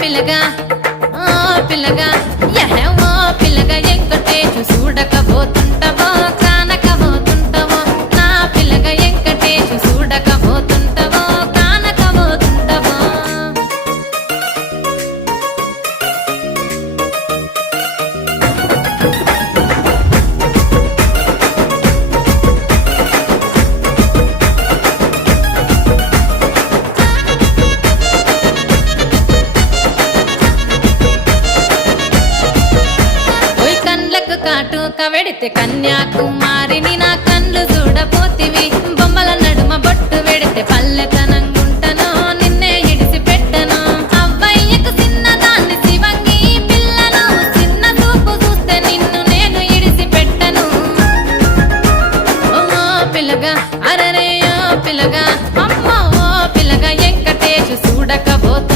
పిల్లగా ఓ పిల్లగా యహే ఓ పిల్లగా ఎంకటేశు చూడకపోతుంటవో కానకపోతుంటవో నా పిల్లగా ఎంకటేశు చూడకపోతుంటవో కానకపోతుంటవో ఓయ్ కండ్లకు కాటు కవెడితే కన్యాకుమారి